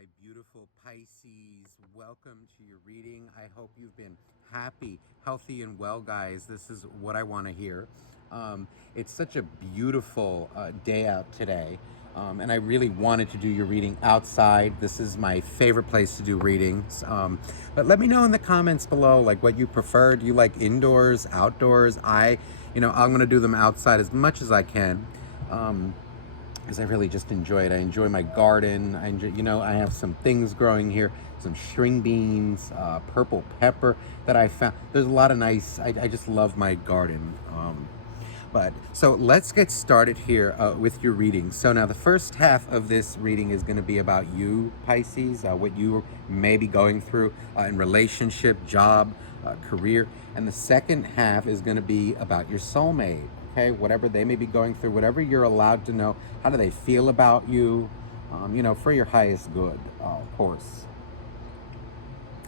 my beautiful Pisces. Welcome to your reading. I hope you've been happy, healthy, and well, guys. This is what I want to hear. It's such a beautiful day out today, and I really wanted to do your reading outside. This is my favorite place to do readings. But let me know in the comments below, like what you prefer. Do you like indoors, outdoors? I'm going to do them outside as much as I can. Because I really just enjoy it. I enjoy my garden. I have some things growing here, some string beans, purple pepper that I found. There's a lot of nice, I just love my garden. So let's get started here with your reading. So now the first half of this reading is going to be about you, Pisces, what you may be going through in relationship, job, career. And the second half is going to be about your soulmate. Okay, whatever they may be going through, whatever you're allowed to know, how do they feel about you, for your highest good, of course.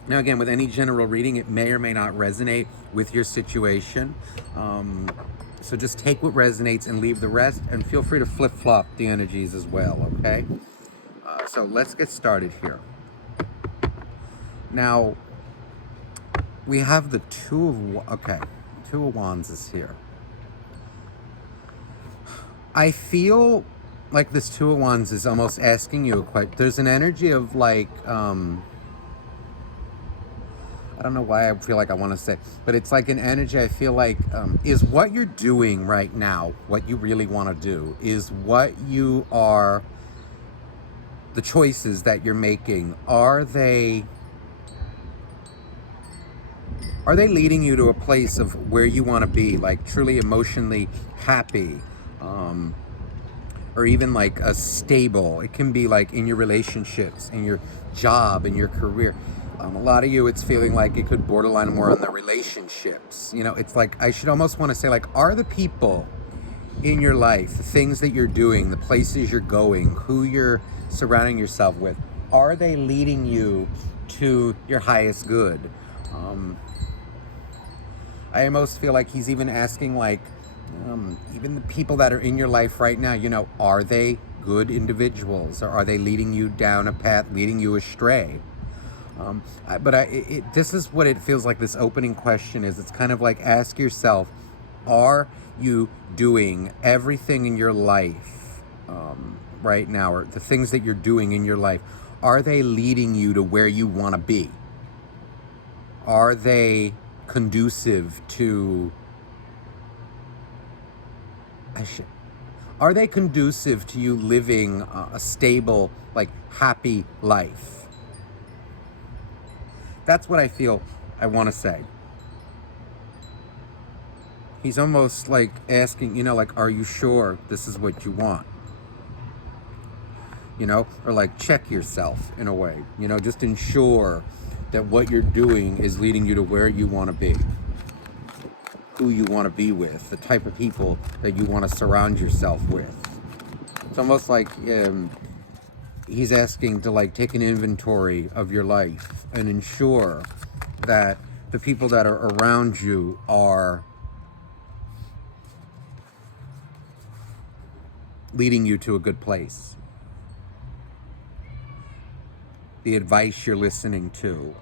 Now, again, with any general reading, it may or may not resonate with your situation. So just take what resonates and leave the rest, and feel free to flip-flop the energies as well, okay? So let's get started here. Now, we have the Two of Wands is here. I feel like this Two of Wands is almost asking you a question. There's an energy of like, I don't know why I feel like I want to say, but it's like an energy I feel like, is what you're doing right now what you really want to do? Is what you are, the choices that you're making, are they leading you to a place of where you want to be, like truly emotionally happy? Or even like a stable. It can be like in your relationships, in your job, in your career. A lot of you, it's feeling like it could borderline more on the relationships. It's like, I should almost want to say, like, are the people in your life, the things that you're doing, the places you're going, who you're surrounding yourself with, are they leading you to your highest good? I almost feel like he's even asking, like, even the people that are in your life right now, are they good individuals, or are they leading you down a path, leading you astray? This is what it feels like this opening question is. It's kind of like, ask yourself, are you doing everything in your life right now, or the things that you're doing in your life, are they leading you to where you want to be? Are they conducive to are they conducive to you living a stable, like, happy life? That's what I feel I want to say. He's almost like asking, like, are you sure this is what you want? Or like, check yourself in a way, just ensure that what you're doing is leading you to where you want to be, who you want to be with, the type of people that you want to surround yourself with. It's almost like he's asking to, like, take an inventory of your life and ensure that the people that are around you are leading you to a good place. The advice you're listening to.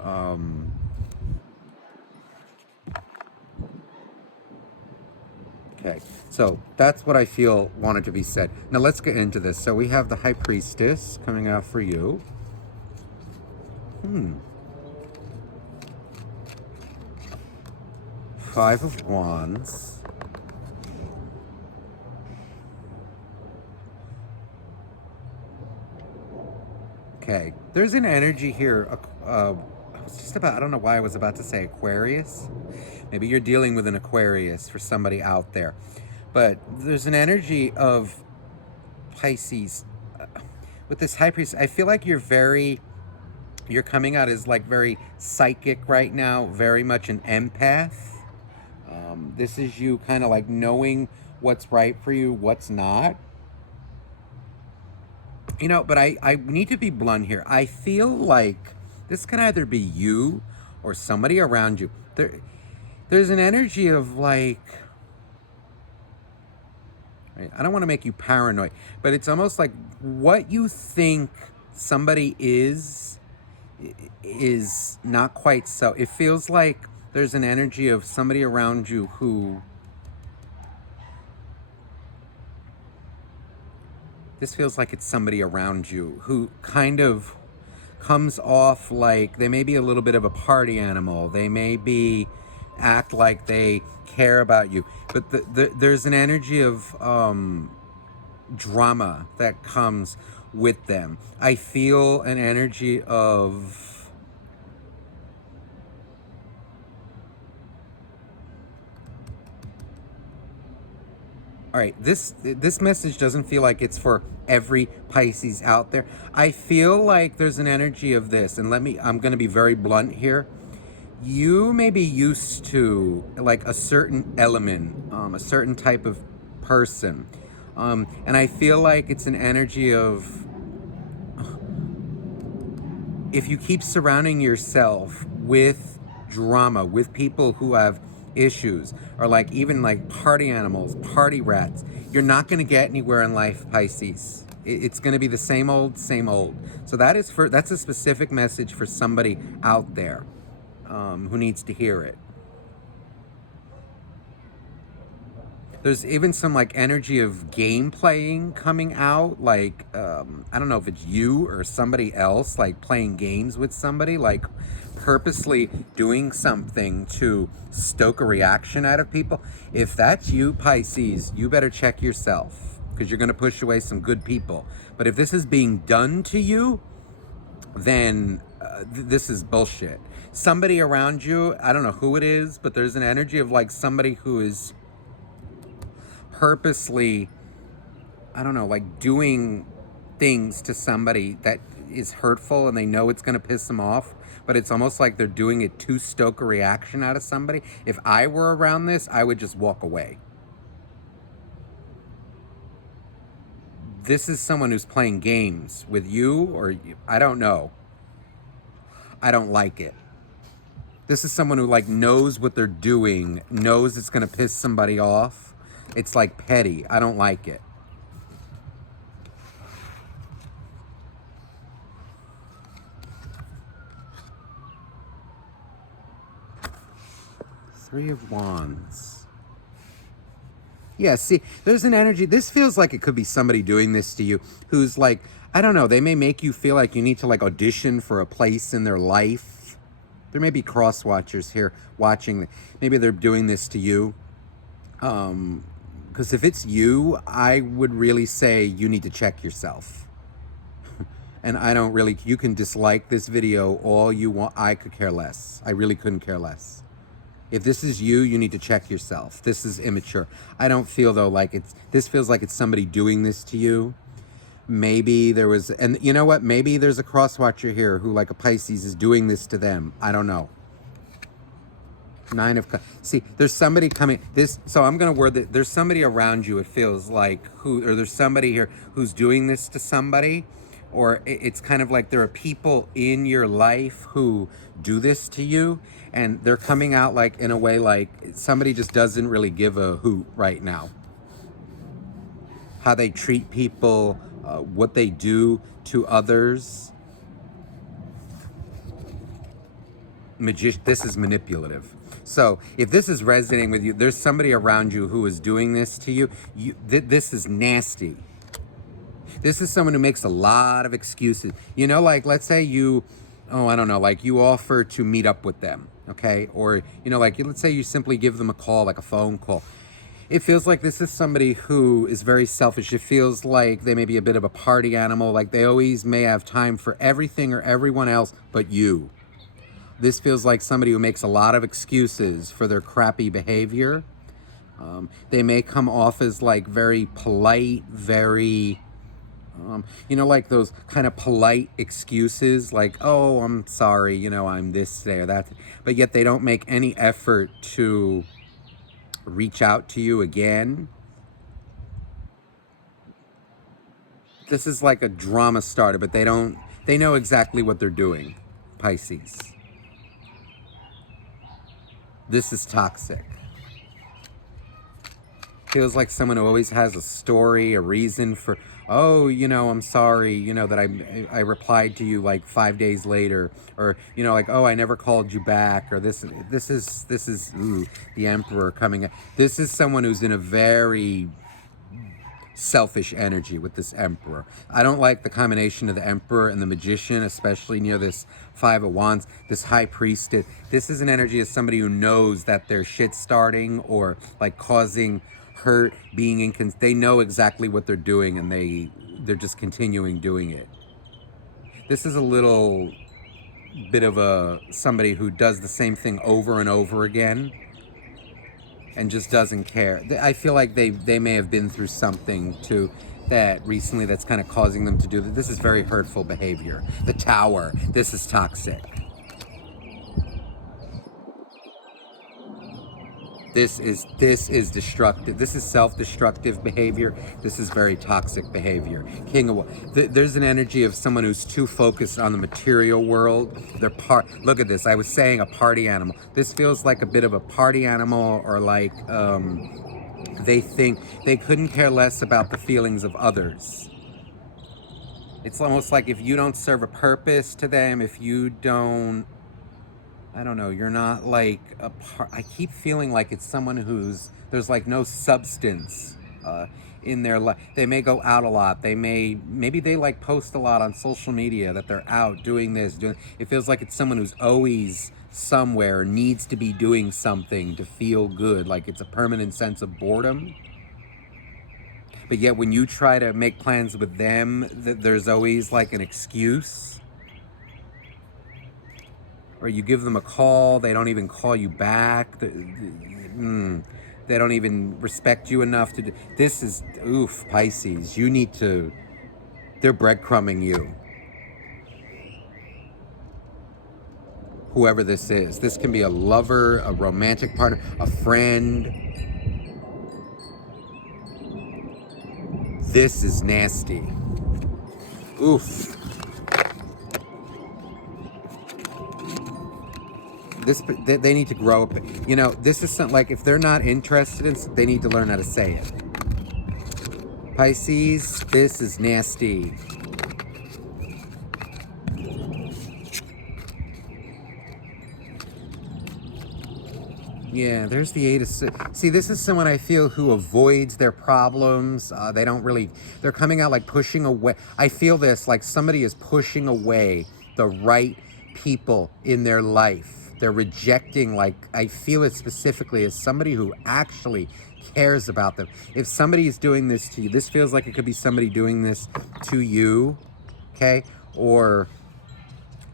Okay, so that's what I feel wanted to be said. Now let's get into this. So we have the High Priestess coming out for you. Five of Wands. Okay, there's an energy here. I don't know why I was about to say Aquarius. Maybe you're dealing with an Aquarius for somebody out there. But there's an energy of Pisces. With this High Priest, I feel like you're coming out as like very psychic right now, very much an empath. This is you kind of like knowing what's right for you, what's not. But I need to be blunt here. I feel like this can either be you or somebody around you. There's an energy of like, I don't want to make you paranoid, but it's almost like what you think somebody is not quite so. It feels like there's an energy of somebody around you who, this feels like it's somebody around you who kind of comes off like they may be a little bit of a party animal. They may be act like they care about you, but there's an energy of drama that comes with them. I feel an energy of, all right, this message doesn't feel like it's for every Pisces out there. I feel like there's an energy of this, and I'm going to be very blunt here. You may be used to like a certain element, a certain type of person, and I feel like it's an energy of, if you keep surrounding yourself with drama, with people who have issues, or like even like party animals, party rats, you're not going to get anywhere in life, Pisces. It's going to be the same old, same old. So that's a specific message for somebody out there who needs to hear it. There's even some like energy of game playing coming out. Like, I don't know if it's you or somebody else, like playing games with somebody, like purposely doing something to stoke a reaction out of people. If that's you, Pisces, you better check yourself, because you're going to push away some good people. But if this is being done to you, then this is bullshit. Somebody around you, I don't know who it is, but there's an energy of like somebody who is purposely, I don't know, like doing things to somebody that is hurtful, and they know it's going to piss them off, but it's almost like they're doing it to stoke a reaction out of somebody. If I were around this, I would just walk away. This is someone who's playing games with you, or I don't know. I don't like it. This is someone who like knows what they're doing, knows it's going to piss somebody off. It's like petty. I don't like it. Three of Wands. Yeah, see, there's an energy. This feels like it could be somebody doing this to you who's like, I don't know, they may make you feel like you need to like audition for a place in their life. There may be cross watchers here watching. Maybe they're doing this to you. Because if it's you, I would really say you need to check yourself. And I don't really, you can dislike this video all you want. I could care less. I really couldn't care less. If this is you, you need to check yourself. This is immature. I don't feel though like this feels like it's somebody doing this to you. Maybe there was, and you know what? Maybe there's a cross watcher here who like a Pisces is doing this to them. I don't know. Nine of Cups. See, there's somebody coming. So I'm going to word that there's somebody around you, it feels like, or there's somebody here who's doing this to somebody, or it's kind of like there are people in your life who do this to you, and they're coming out like in a way like somebody just doesn't really give a hoot right now. How they treat people, what they do to others. This is manipulative. So if this is resonating with you, there's somebody around you who is doing this to you. This is nasty. This is someone who makes a lot of excuses. You know, like let's say you, I don't know, like you offer to meet up with them, okay? Or, you know, like let's say you simply give them a call, like a phone call. It feels like this is somebody who is very selfish. It feels like they may be a bit of a party animal, like they always may have time for everything or everyone else but you. This feels like somebody who makes a lot of excuses for their crappy behavior. They may come off as like very polite, very, you know, like those kind of polite excuses, like, oh, I'm sorry, you know, I'm this today or that. But yet they don't make any effort to reach out to you again. This is like a drama starter, but they know exactly what they're doing, Pisces. This is toxic. Feels like someone who always has a story, a reason for oh, I'm sorry, that I replied to you like 5 days later, or like, oh, I never called you back, or this is ooh, the Emperor coming. This is someone who's in a very selfish energy with this Emperor. I don't like the combination of the Emperor and the Magician, especially near this Five of Wands, this High Priestess. This is an energy of somebody who knows that they're shit starting or like causing hurt, being they know exactly what they're doing, and they're just continuing doing it. This is a little bit of somebody who does the same thing over and over again and just doesn't care. I feel like they may have been through something too that recently that's kind of causing them to do that. This is very hurtful behavior. The Tower, this is toxic. This is destructive. This is self-destructive behavior. This is very toxic behavior. King of there's an energy of someone who's too focused on the material world. Look at this. I was saying a party animal. This feels like a bit of a party animal, or like they think they couldn't care less about the feelings of others. It's almost like if you don't serve a purpose to them, if you don't, I don't know, you're not like I keep feeling like it's someone there's like no substance in their life. They may go out a lot. Maybe they like post a lot on social media that they're out doing this, it feels like it's someone who's always somewhere, needs to be doing something to feel good. Like it's a permanent sense of boredom. But yet when you try to make plans with them, there's always like an excuse. Or you give them a call, they don't even call you back. They don't even respect you enough to do. This is, oof, Pisces. They're breadcrumbing you. Whoever this is. This can be a lover, a romantic partner, a friend. This is nasty. Oof. They need to grow up. This is something like if they're not interested in, they need to learn how to say it. Pisces, this is nasty. Yeah, there's the Eight of See, this is someone I feel who avoids their problems. They don't really, they're coming out like pushing away. I feel this like somebody is pushing away the right people in their life. They're rejecting, like, I feel it specifically as somebody who actually cares about them. If somebody is doing this to you, this feels like it could be somebody doing this to you, okay? Or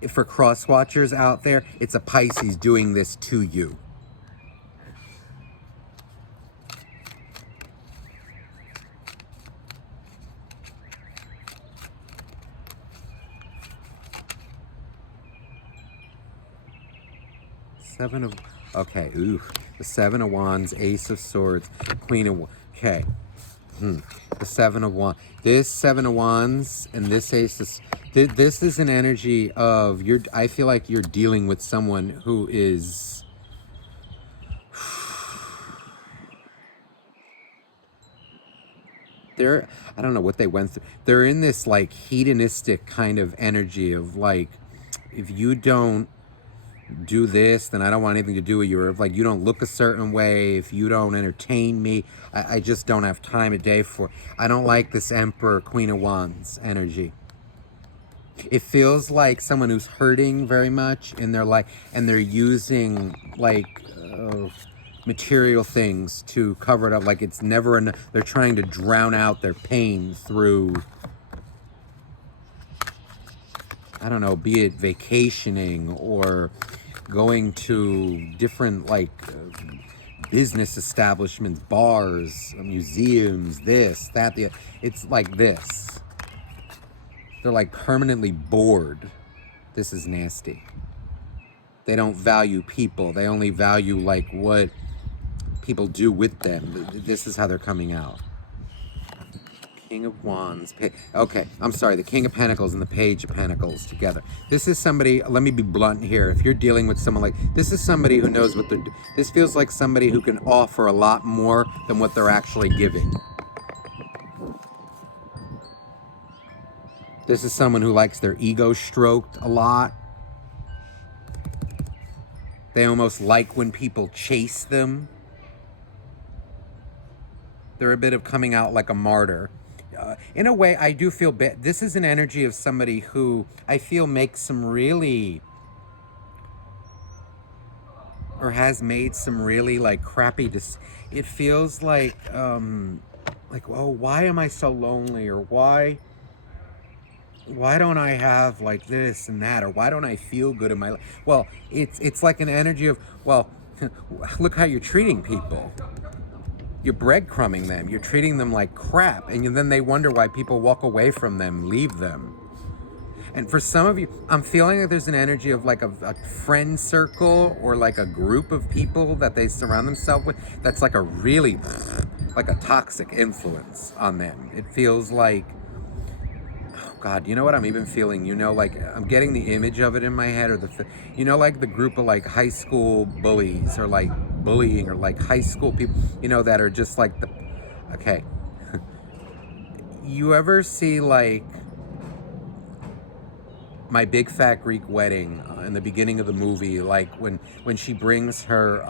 for cross watchers out there, it's a Pisces doing this to you. Okay, ooh, the Seven of Wands, Ace of Swords, Queen of, okay, the Seven of Wands. This Seven of Wands and this Ace of, this is an energy of, I feel like you're dealing with someone who is, I don't know what they went through. They're in this like hedonistic kind of energy of like, if you don't do this, then I don't want anything to do with you. Or if like you don't look a certain way, if you don't entertain me, I just don't have time a day for. I don't like this Emperor, Queen of Wands energy. It feels like someone who's hurting very much in their life, and they're using like material things to cover it up. Like it's never enough. They're trying to drown out their pain through, I don't know, be it vacationing or going to different like business establishments, bars, museums, this, that, the. It's like this. They're like permanently bored. This is nasty. They don't value people. They only value like what people do with them. This is how they're coming out. King of Wands. Okay, I'm sorry. The King of Pentacles and the Page of Pentacles together. This is somebody, let me be blunt here. If you're dealing with someone like, this is somebody who knows what they're doing. This feels like somebody who can offer a lot more than what they're actually giving. This is someone who likes their ego stroked a lot. They almost like when people chase them. They're a bit of coming out like a martyr. In a way, I do feel bad. This is an energy of somebody who I feel makes some really, or has made some really like crappy. It feels like, oh, why am I so lonely, or why don't I have like this and that, or why don't I feel good in my life? Well, it's like an energy of, well, look how you're treating people. You're breadcrumbing them. You're treating them like crap. And then they wonder why people walk away from them, leave them. And for some of you, I'm feeling that there's an energy of like a friend circle or like a group of people that they surround themselves with. That's like a really, like a toxic influence on them. It feels like, oh God, you know what I'm even feeling? You know, like I'm getting the image of it in my head, or you know, like the group of like high school bullies, or like bullying, or like high school people, you know, that are just like okay. You ever see like My Big Fat Greek Wedding in the beginning of the movie, like when she brings her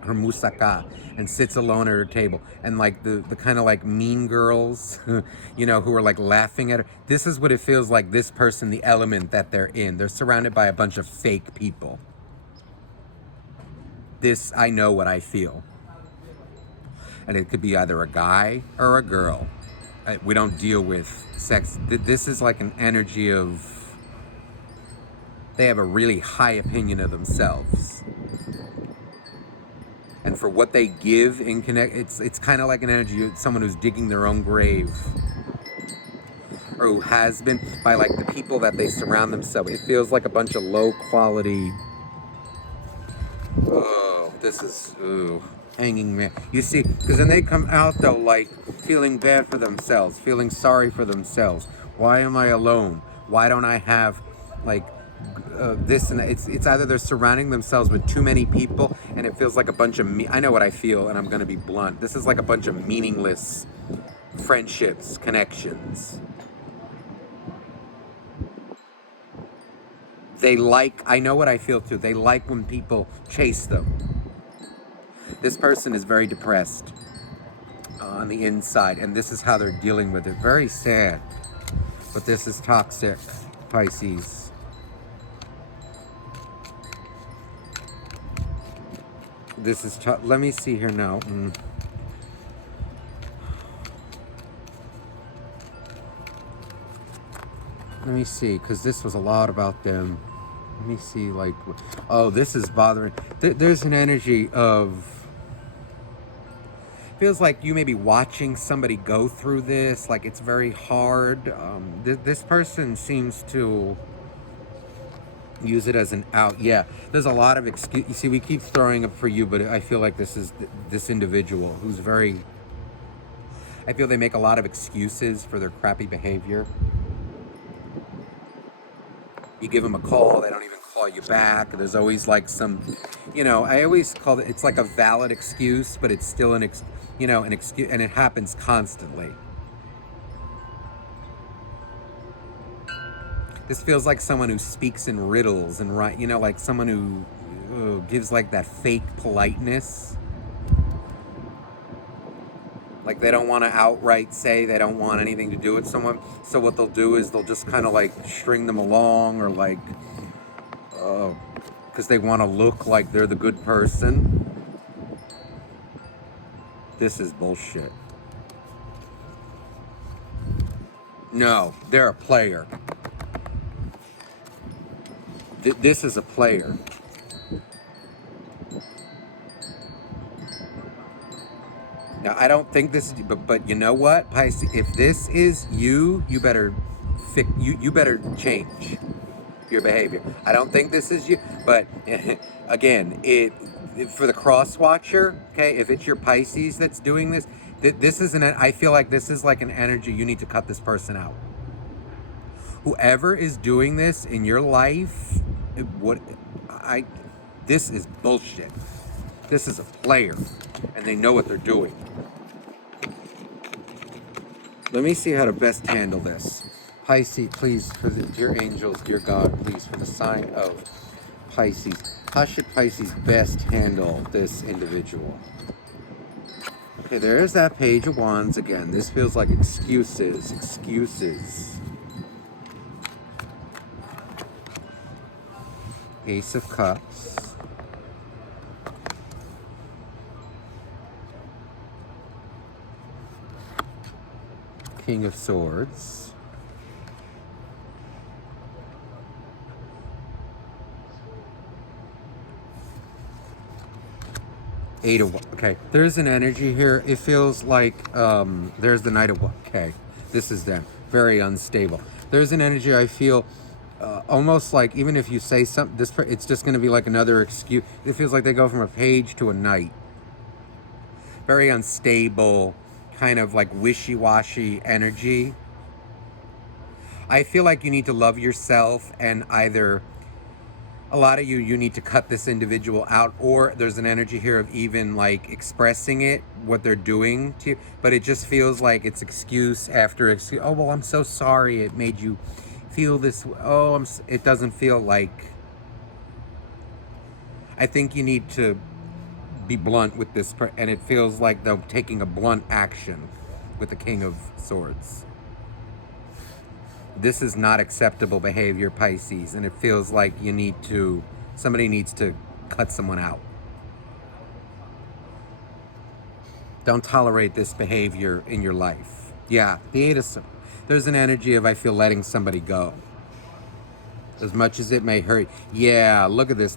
her moussaka and sits alone at her table, and like the kind of like mean girls, you know, who are like laughing at her. This is what it feels like, this person, the element that they're in. They're surrounded by a bunch of fake people. This, I know what I feel. And it could be either a guy or a girl. We don't deal with sex. This is like an energy of, they have a really high opinion of themselves. And for what they give in connect, it's kind of like an energy of someone who's digging their own grave, or who has been, by like the people that they surround themselves. It feels like a bunch of low quality. Oh, this is hanging man. You see, because then they come out though like feeling bad for themselves, feeling sorry for themselves. Why am I alone? Why don't I have like this and that? It's either they're surrounding themselves with too many people, and it feels like a bunch of I know what I feel, and I'm going to be blunt. This is like a bunch of meaningless friendships, connections. They like, I know what I feel too. They like when people chase them. This person is very depressed on the inside, and this is how they're dealing with it. Very sad, but this is toxic, Pisces. This is let me see here now. Let me see, because this was a lot about them. Let me see, like, oh, this is bothering. There's an energy of, feels like you may be watching somebody go through this, like it's very hard. This person seems to use it as an out. Yeah, there's a lot of excuse. You see, we keep throwing up for you, but I feel like this is this individual who's very, I feel they make a lot of excuses for their crappy behavior. You give them a call, they don't even call you back. There's always like some, you know, I always call it, it's like a valid excuse, but it's still an excuse, and it happens constantly. This feels like someone who speaks in riddles and like someone who gives like that fake politeness. Like they don't want to outright say they don't want anything to do with someone. So what they'll do is they'll just kind of like string them along, or like, because they want to look like they're the good person. This is bullshit. No, they're a player. This is a player. Now, I don't think this is, but you know what, Pisces? If this is you, you better change your behavior. I don't think this is you, but again, for the cross watcher, okay, if it's your Pisces that's doing this, this isn't. I feel like this is like an energy. You need to cut this person out. Whoever is doing this in your life, this is bullshit. This is a player, and they know what they're doing. Let me see how to best handle this. Pisces, please, for the dear angels, dear God, please, for the sign of Pisces. How should Pisces best handle this individual? Okay, there's that Page of Wands again. This feels like excuses, excuses. Ace of Cups. King of Swords. Eight of, okay, there's an energy here. It feels like there's the Knight of, okay, this is them, very unstable. There's an energy I feel almost like even if you say something, it's just going to be like another excuse. It feels like they go from a page to a knight. Very unstable, kind of like wishy-washy energy. I feel like you need to love yourself, and either a lot of you need to cut this individual out, or there's an energy here of even like expressing it, what they're doing to you, but it just feels like it's excuse after excuse. Oh, well, I'm so sorry it made you feel this. Oh, it doesn't feel like, I think you need to be blunt with this, and it feels like they're taking a blunt action with the King of Swords. This is not acceptable behavior, Pisces, and it feels like somebody needs to cut someone out. Don't tolerate this behavior in your life. Yeah, the Eight of Swords. There's an energy of, I feel, letting somebody go. As much as it may hurt. Yeah, look at this.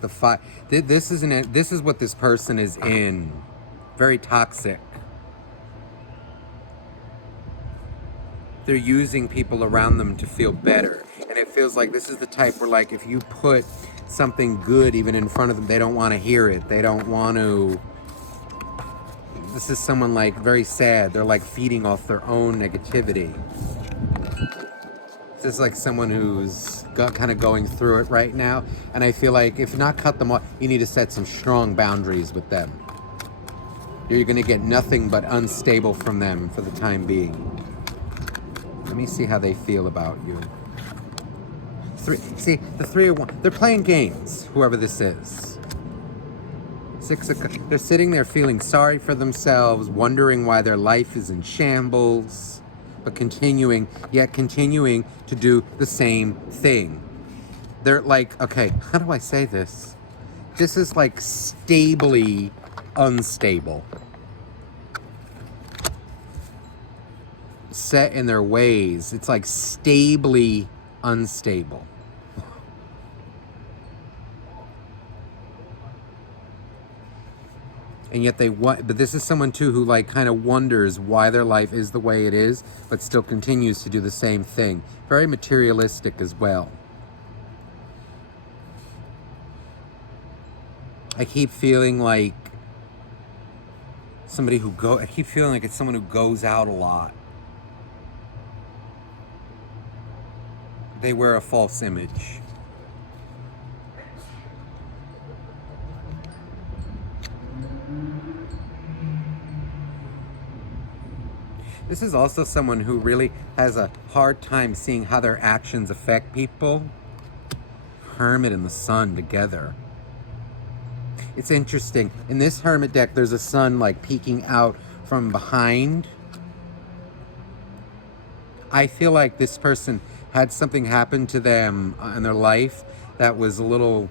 This is what this person is in. Very toxic. They're using people around them to feel better. And it feels like this is the type where, like, if you put something good even in front of them, they don't want to hear it. They don't want to. This is someone, like, very sad. They're, like, feeding off their own negativity. This is like someone who's kind of going through it right now. And I feel like if not cut them off, you need to set some strong boundaries with them. You're going to get nothing but unstable from them for the time being. Let me see how they feel about you. See, the Three of Wands. They're playing games, whoever this is. They're sitting there feeling sorry for themselves, wondering why their life is in shambles, but continuing to do the same thing. They're like, okay, how do I say this? This is like stably unstable. Set in their ways. It's like stably unstable. And yet but this is someone too who like kind of wonders why their life is the way it is, but still continues to do the same thing. Very materialistic as well. I keep feeling like I keep feeling like it's someone who goes out a lot. They wear a false image. This is also someone who really has a hard time seeing how their actions affect people. Hermit and the Sun together. It's interesting. In this Hermit deck, there's a sun like peeking out from behind. I feel like this person had something happen to them in their life that was a little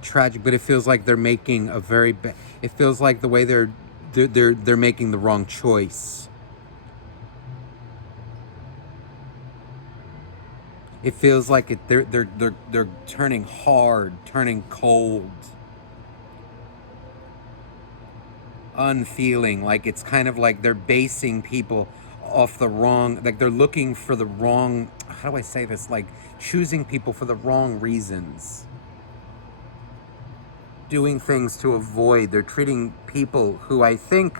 tragic, but it feels like they're making a very it feels like the way they're making the wrong choice. It feels like they're turning hard, turning cold, unfeeling. Like it's kind of like they're basing people off the wrong, like they're looking for the wrong, how do I say this? Like choosing people for the wrong reasons. Doing things to avoid. They're treating people who I think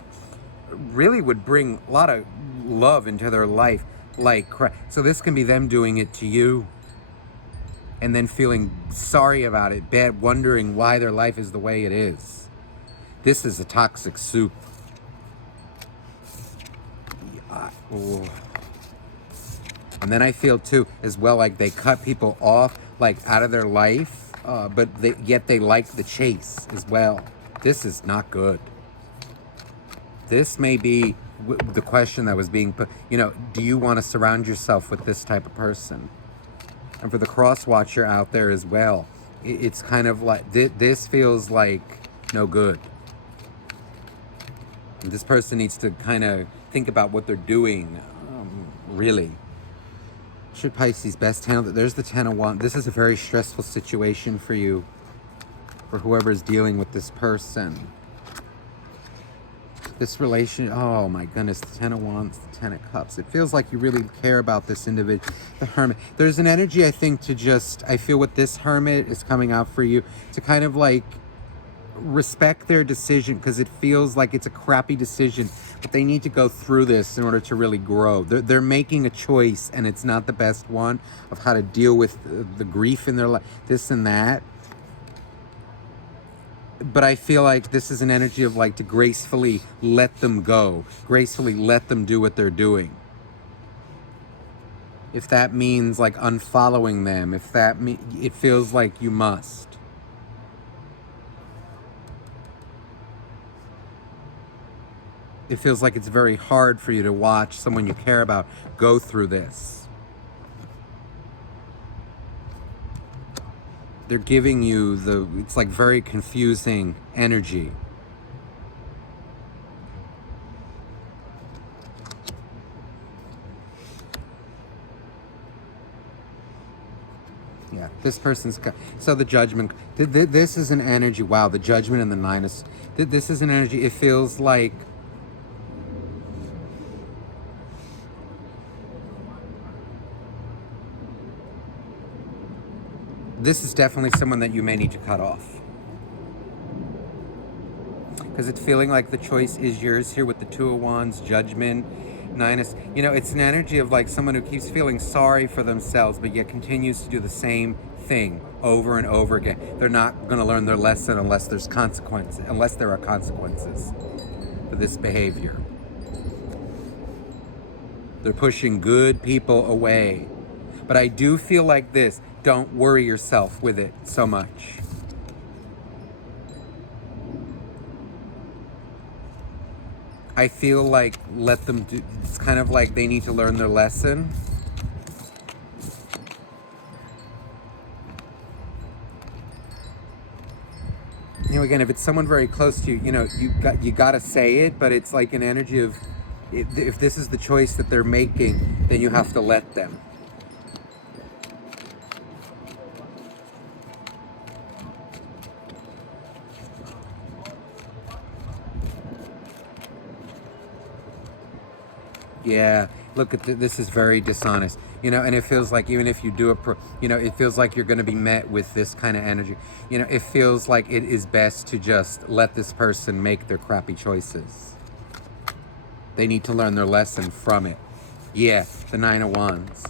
really would bring a lot of love into their life like crap. So this can be them doing it to you and then feeling sorry about it, bad, wondering why their life is the way it is. This is a toxic soup. And then I feel too as well like they cut people off like out of their life, but yet they like the chase as well. This is not good. This may be the question that was being put, you know, do you want to surround yourself with this type of person? And for the cross watcher out there as well, it's kind of like, this feels like no good. And this person needs to kind of think about what they're doing, really. Should Pisces best handle it? There's the 10 of Wands. This is a very stressful situation for you, for whoever is dealing with this person. This relation, oh my goodness, the 10 of Wands, the 10 of Cups. It feels like you really care about this individual. The Hermit. There's an energy, I think, to just, I feel what this Hermit is coming out for you, to kind of like respect their decision, because it feels like it's a crappy decision, but they need to go through this in order to really grow. They're making a choice, and it's not the best one of how to deal with the grief in their life, this and that. But I feel like this is an energy of like to gracefully let them go, gracefully let them do what they're doing. If that means like unfollowing them, if that it feels like you must. It feels like it's very hard for you to watch someone you care about go through this. They're giving you it's like very confusing energy. Yeah, this person's, so the Judgment, this is an energy, wow, the Judgment and the 9 is, this is an energy, it feels like, this is definitely someone that you may need to cut off. Because it's feeling like the choice is yours here with the 2 of Wands, Judgment, 9 is, you know, it's an energy of like someone who keeps feeling sorry for themselves, but yet continues to do the same thing over and over again. They're not going to learn their lesson unless there's consequences, unless there are consequences for this behavior. They're pushing good people away. But I do feel like this, don't worry yourself with it so much. I feel like let them do, it's kind of like they need to learn their lesson. You know, again, if it's someone very close to you, you know, you got to say it, but it's like an energy of, if this is the choice that they're making, then you have to let them. Yeah, look at this is very dishonest, you know, and it feels like even if you do you know, it feels like you're going to be met with this kind of energy. You know, it feels like it is best to just let this person make their crappy choices. They need to learn their lesson from it. Yeah, the 9 of Wands.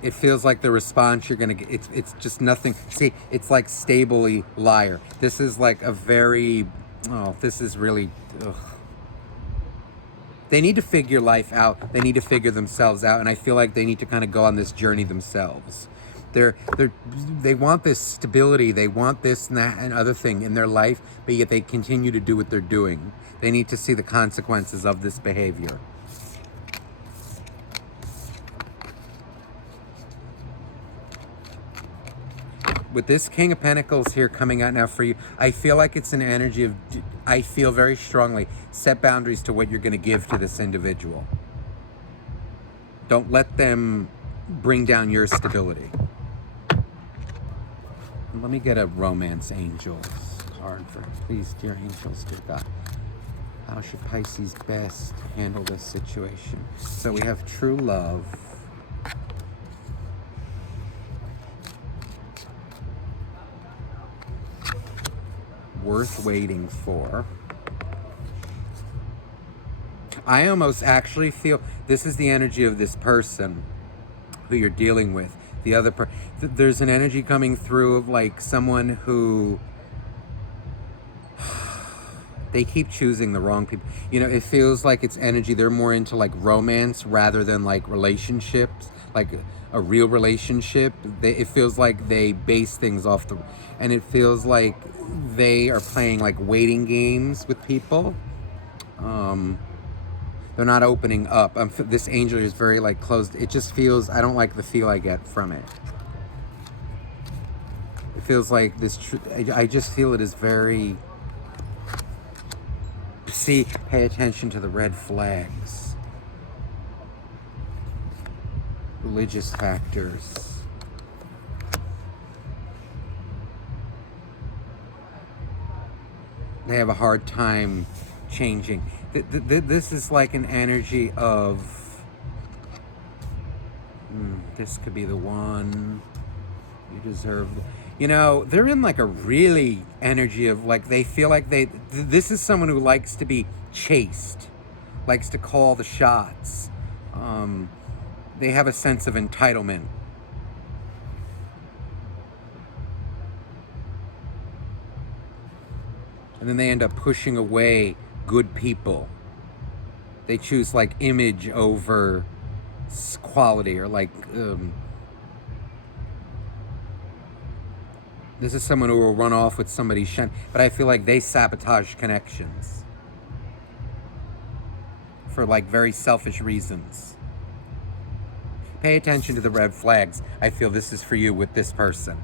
It feels like the response you're going to get, it's just nothing. See, it's like stably liar. This is like a very, oh, this is really, ugh. They need to figure life out. They need to figure themselves out. And I feel like they need to kind of go on this journey themselves. They want this stability. They want this and that and other thing in their life, but yet they continue to do what they're doing. They need to see the consequences of this behavior. With this King of Pentacles here coming out now for you, I feel like it's an energy of, I feel very strongly, set boundaries to what you're going to give to this individual. Don't let them bring down your stability. Let me get a Romance Angels card for, please, dear angels, dear God. How should Pisces best handle this situation? So we have true love. Worth waiting for. I almost actually feel this is the energy of this person who you're dealing with. The other there's an energy coming through of like someone who They keep choosing the wrong people. You know, it feels like it's energy. They're more into like romance rather than like relationships, like a real relationship. It feels like they base things off the, and it feels like they are playing like waiting games with people. They're not opening up. This angel is very like closed. It just feels, I don't like the feel I get from it. It feels like this, I just feel it is very, see, pay attention to the red flags. Religious factors. They have a hard time changing. This is like an energy of, this could be the one. You deserve, you know, they're in like a really energy of like, they feel like this is someone who likes to be chased, likes to call the shots. They have a sense of entitlement. And then they end up pushing away good people. They choose like image over quality, or like, this is someone who will run off with somebody's shine, but I feel like they sabotage connections for like very selfish reasons. Pay attention to the red flags. I feel this is for you with this person.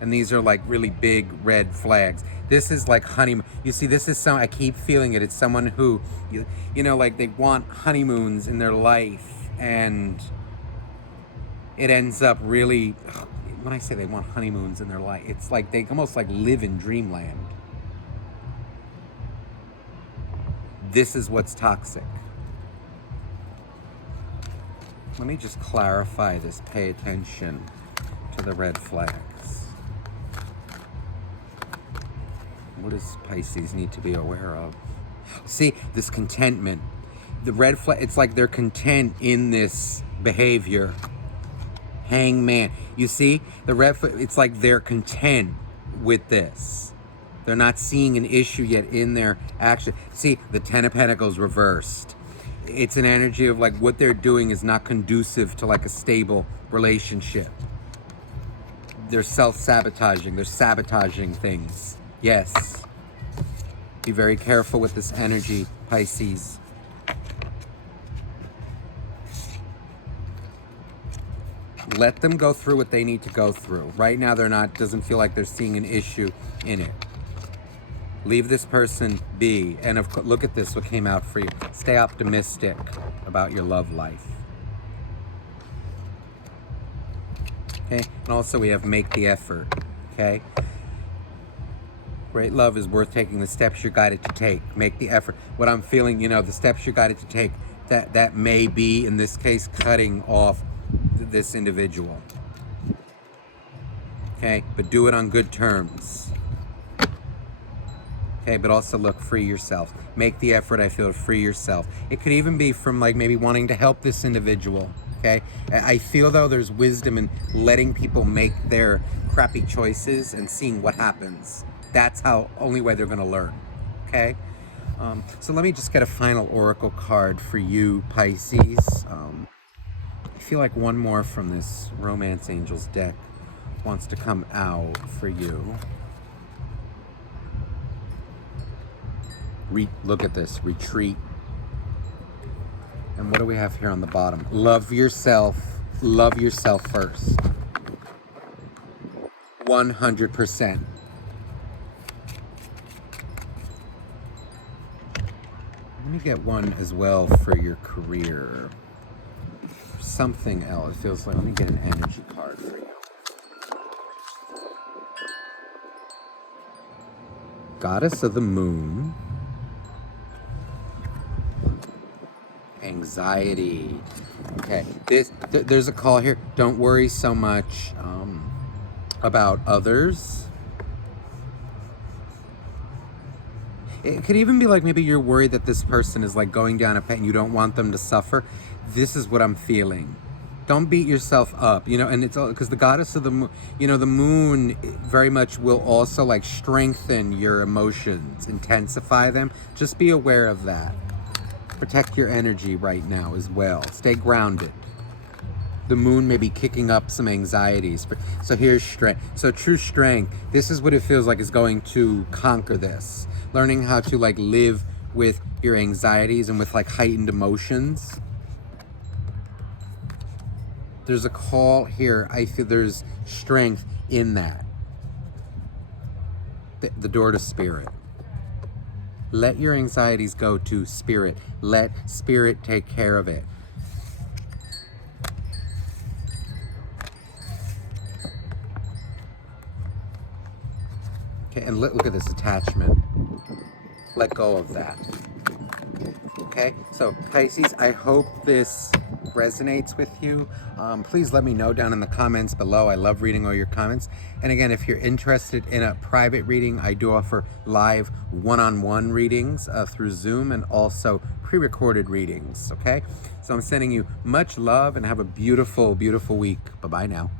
And these are like really big red flags. This is like honeymoon. You see, this is I keep feeling it. It's someone who, you know, like they want honeymoons in their life, and it ends up really, when I say they want honeymoons in their life, it's like they almost like live in dreamland. This is what's toxic. Let me just clarify this. Pay attention to the red flags. What does Pisces need to be aware of? See, this contentment. The red flag, it's like they're content in this behavior. Hangman. You see, the red flag, it's like they're content with this. They're not seeing an issue yet in their action. See, the Ten of Pentacles reversed. It's an energy of like what they're doing is not conducive to like a stable relationship. They're self-sabotaging. They're sabotaging things. Yes. Be very careful with this energy, Pisces. Let them go through what they need to go through. Right now, doesn't feel like they're seeing an issue in it. Leave this person be. And of course, look at this, what came out for you. Stay optimistic about your love life. Okay, and also we have make the effort, okay? Great love is worth taking the steps you're guided to take. Make the effort. What I'm feeling, you know, the steps you're guided to take, that may be, in this case, cutting off this individual. Okay, but do it on good terms. Okay, but also look, free yourself. Make the effort, I feel, to free yourself. It could even be from like maybe wanting to help this individual. Okay, I feel though there's wisdom in letting people make their crappy choices and seeing what happens. That's how, only way they're gonna learn, okay? So let me just get a final oracle card for you, Pisces. I feel like one more from this Romance Angels deck wants to come out for you. Look at this, retreat. And what do we have here on the bottom? Love yourself first. 100%. Let me get one as well for your career. Something else. It feels like, let me get an energy card for you. Goddess of the Moon. Anxiety. Okay, there's a call here. Don't worry so much about others. It could even be like maybe you're worried that this person is like going down a path and you don't want them to suffer. This is what I'm feeling. Don't beat yourself up, and it's all because the goddess of the moon, the moon very much will also like strengthen your emotions, intensify them. Just be aware of that. Protect your energy right now as well. Stay grounded. The moon may be kicking up some anxieties. So here's strength. So true strength, this is what it feels like is going to conquer this. Learning how to like live with your anxieties and with like heightened emotions. There's a call here. I feel there's strength in that. The door to spirit. Let your anxieties go to spirit. Let spirit take care of it. Okay, and look at this attachment. Let go of that. Okay, so Pisces, I hope this resonates with you. Please let me know down in the comments below. I love reading all your comments. And again, if you're interested in a private reading, I do offer live one-on-one readings through Zoom and also pre-recorded readings, okay? So I'm sending you much love and have a beautiful, beautiful week. Bye-bye now.